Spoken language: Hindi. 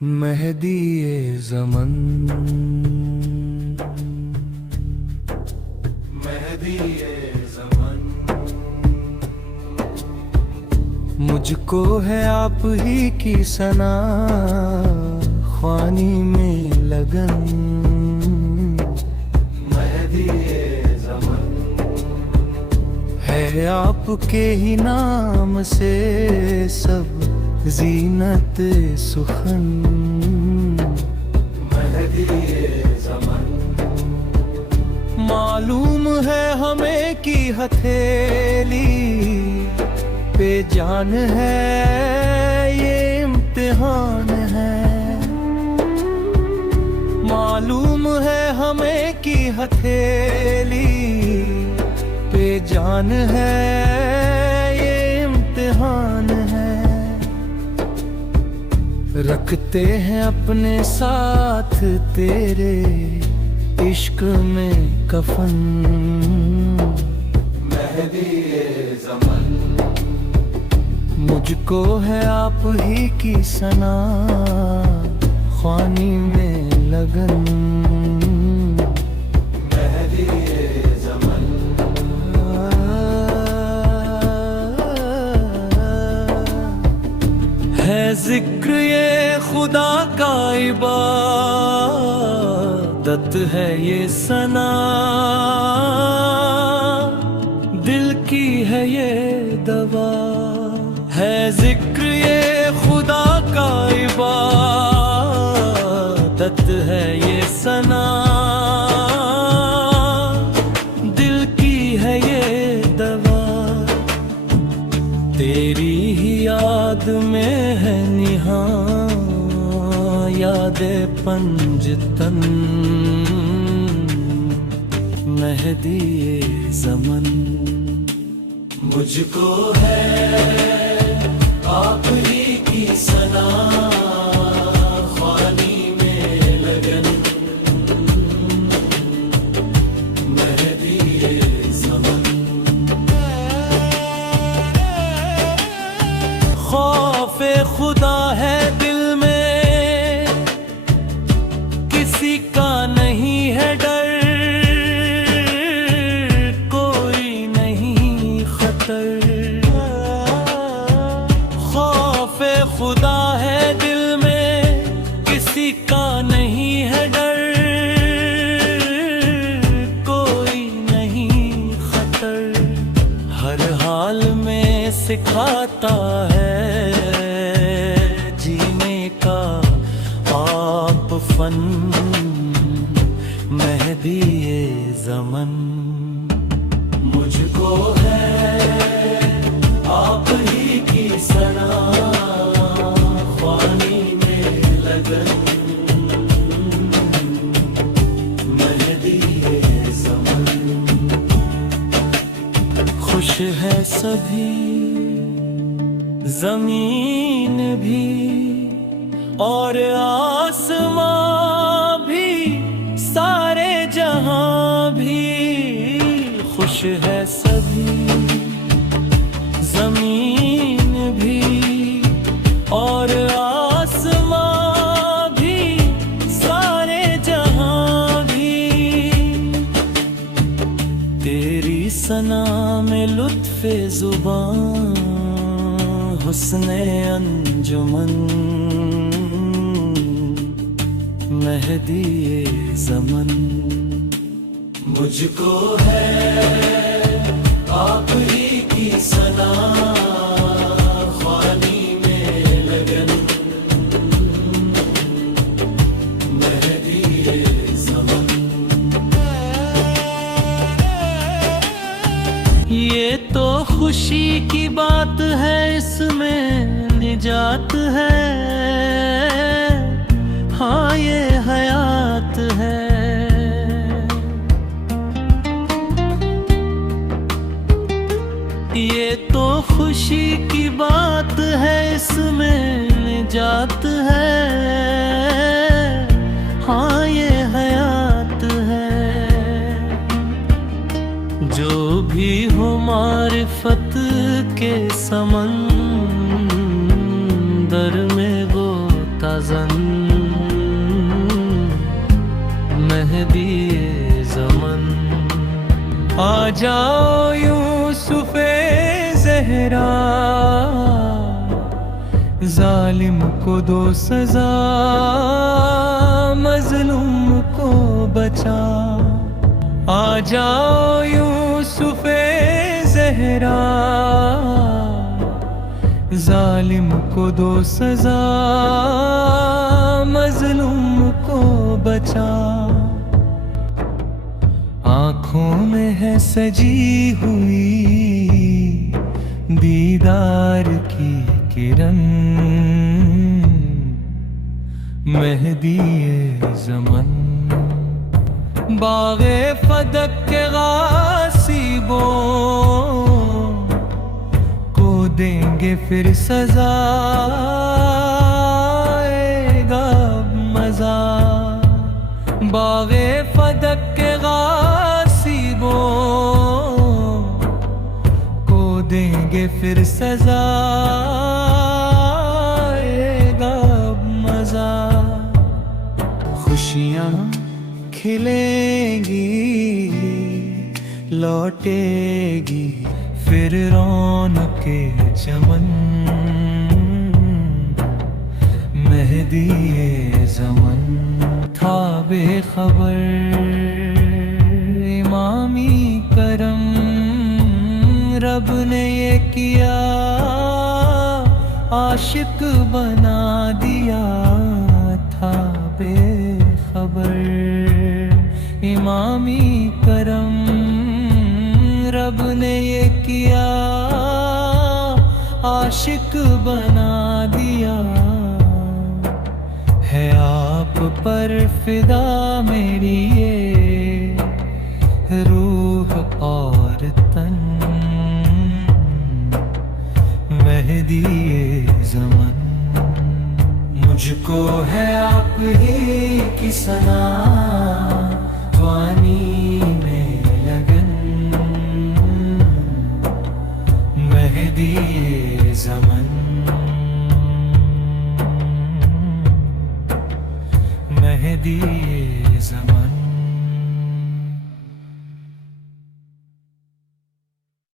मेहदी ये ज़मन, मेहदी ये ज़मन, मुझको है आप ही की सना, ख्वानी में लगन। मेहदी ये ज़मन है आपके ही नाम से सब ज़ीनत सुखन। मेहदी ये ज़मन, मालूम है हमें कि हथेली पे जान है, ये इम्तिहान है। मालूम है हमें कि हथेली पे जान है, ये इम्तिहान है। रखते हैं अपने साथ तेरे इश्क में कफन। मेहदी ये ज़मन, मुझको है आप ही की सना, ख्वानी में लगन। मेहदी ये ज़मन, है जिक्र ये खुदा का इबादत है ये सना, दिल की है ये दवा। है जिक्र ये खुदा का इबादत है ये सना, दिल की है ये दवा। तेरी ही याद में है निहां यादे पंजतन। मेहदी ये ज़मन, मुझको है आप ही की सना, ख्वानी में लगन। मेहदी ये ज़मन, खौफे खुदा है दिल में, किसी का नहीं है डर, कोई नहीं खतर। खौफे खुदा है दिल में, किसी का नहीं है डर, कोई नहीं खतर। हर हाल में सिखाता है जीने का आप फन। मेहदी ये ज़मन, मुझको है आप ही की सना, ख्वानी में लगन। मेहदी ये ज़मन, खुश है सभी ज़मीन भी और आसमां भी, सारे जहां भी। खुश है सभी ज़मीन भी और आसमां भी, सारे जहां भी। तेरी सना में लुत्फ़े ज़ुबान, हुस्ने अंजुमन। मेहदी ये ज़मन, मुझको है आप ही की सना, ख्वानी में लगन। मेहदी ये ज़मन, ये तो खुशी की बात है, इसमें निजात है। हाँ ये हयात है, ये तो खुशी की बात है, इसमें निजात है। हाँ ये हयात है, जो भी हो मारिफत के समंदर में वो रोज़न मेहदी ज़मन। आ जाओ यूसुफ़े ज़हरा, जालिम को दो सज़ा, मज़लूम को बचा। आ जाओ यूसुफ़े ज़हरा, जालिम को दो सज़ा, मज़लूम को बचा। आँखों में है सजी हुई दीदार की किरण, मेहदी ज़मन। बाग़े फ़दक के गासिबों को देंगे फिर सज़ा, आएगा मज़ा। बाग़े फ़दक के गासिबों को देंगे फिर सज़ा, आएगा मज़ा। खुशियाँ खिलेंगी, लौटेगी फिर रौनके चमन, मेहदी ज़मन। था बेखबर इमामी करम, रब ने ये किया आशिक बना दिया। था बेखबर इमामी करम, रब ने ये किया आशिक बना दिया। है आप पर फिदा मेरी ये रूह और तन, मेहदी ज़मन। मुझको है आप ही की सना,